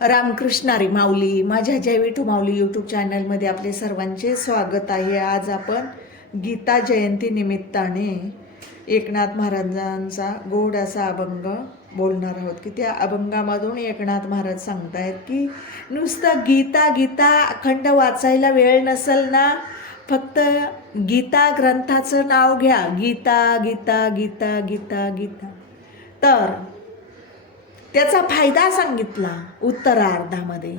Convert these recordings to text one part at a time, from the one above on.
रामकृष्णारी माऊली माझ्या जय विठू माऊली यूट्यूब चॅनलमध्ये आपले सर्वांचे स्वागत आहे. आज आपण गीता जयंती निमित्ताने एकनाथ महाराजांचा गोड असा अभंग बोलणार आहोत की त्या अभंगामधून एकनाथ महाराज सांगतायत की नुसतं गीता गीता अखंड वाचायला वेळ नसेल ना फक्त गीता ग्रंथाचं नाव घ्या. गीता गीता गीता गीता गीता. तर त्याचा फायदा सांगितला उत्तरार्धामध्ये.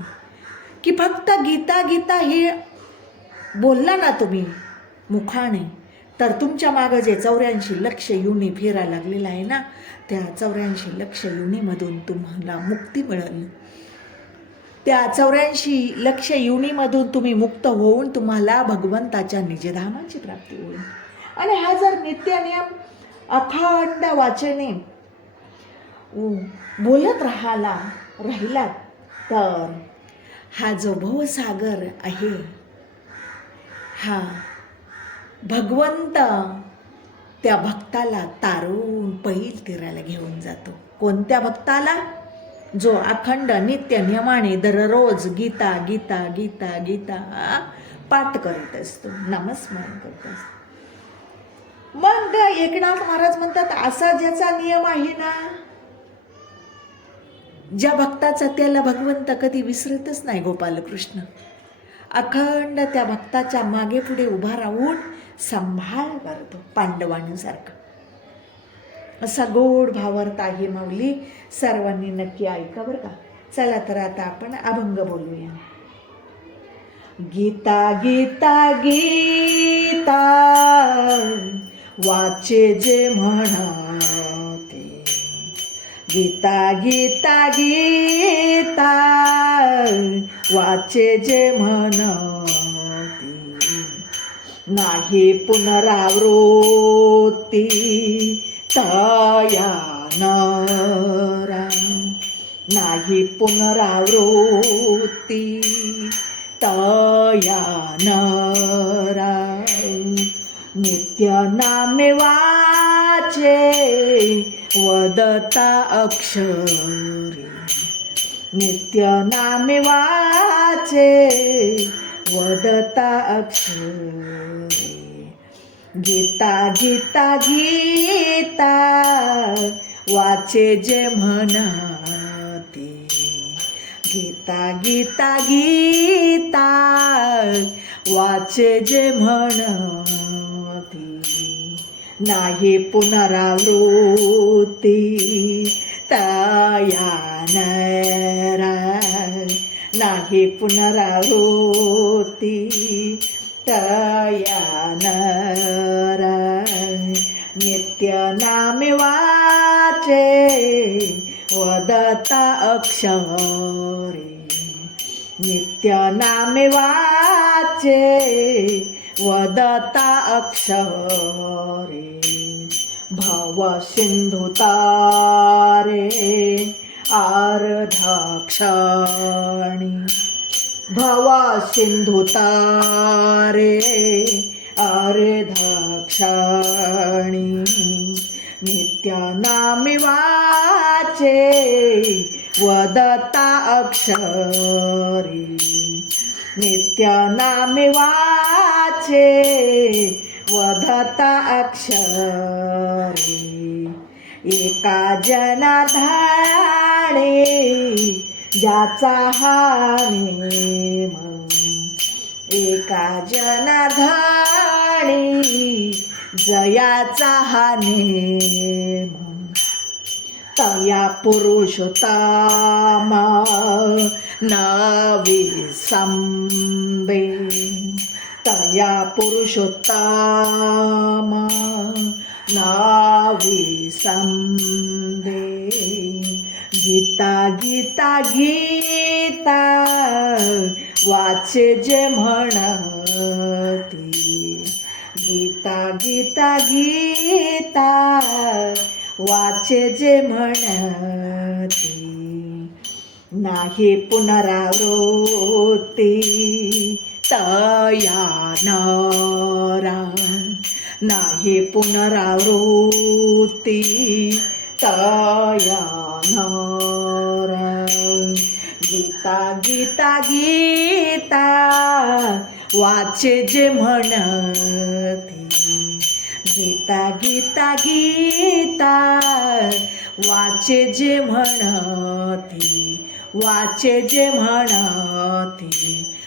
की फक्त गीता गीता हे बोलला ना तुम्ही मुखाने तर तुमच्या मागं जे चौऱ्याऐंशी लक्ष युनी फिरायला लागलेलं आहे ना त्या चौऱ्याऐंशी लक्ष युनीमधून तुम्हाला मुक्ती मिळेल. त्या चौऱ्याऐंशी लक्ष युनीमधून तुम्ही मुक्त होऊन तुम्हाला भगवंताच्या निजधामाची प्राप्ती होईल. आणि हा जर नित्य नियम अखंड वाचने बोलत राहाला राहिला तर हा जो भवसागर आहे हा भगवंत त्या भक्ताला तारून पैल तीराला घेऊन जातो. कोणत्या भक्ताला? जो अखंड नित्य नियमाने दररोज गीता गीता गीता गीता पाठ करत असतो नामस्मरण करत असतो. मग एकनाथ महाराज म्हणतात असा ज्याचा नियम आहे ना ज्या भक्ताचा त्याला भगवंत कधी विसरतच नाही गोपालकृष्ण. अखंड त्या भक्ताच्या मागे पुढे उभा राहून सांभाळ करतो पांडवांसारखा. असा गोड भावार्थ आहे माऊली सर्वांनी नक्की ऐका बरं का. चला तर आता आपण अभंग बोलूया. गीता गीता गीता वाचे जे म्हणा गीता गीता गीता वाचे जे म्हणते. नाही पुनरावृत्ती तया नाही पुनरावृत्ती तया नरा नित्य नामे वाचे वदता अक्षरी नित्य नामे वाचे वदता अक्षरी. गीता गीता गीता वाचे जे म्हणते. गीता गीता गीता वाचे जे म्हणते. नाही पुनरावृत्ती तया नाही पुनरावृत्ती तया नरा नित्य नामे वाचे वदता अक्षरे. नित्य नामे वाचे वदता अक्षरे भव सिंधु तारे अर्धाक्षणी भव सिंधु तारे अर्धाक्षणी नित्य वदता अक्षरी नित्या नामे वाचे वधता अक्षरी. एका जनाधाणे ज्याचा हा एका जनाधाणी जयाचा हा नेम. तया पुरुषोत्तमा नवी संबे. या पुरुषोत्तम नावी संदे. गीता गीता गीता वाचे जे म्हणती. गीता गीता गीता वाचे जे म्हणती. नाही पुनरावृत्ती. तया नरा नाही पुनरावृत्ती. तया नर गीता गीता गीता वाचे जे म्हणती. गीता गीता गीता वाचे जे म्हणती वाचे जे म्हणती.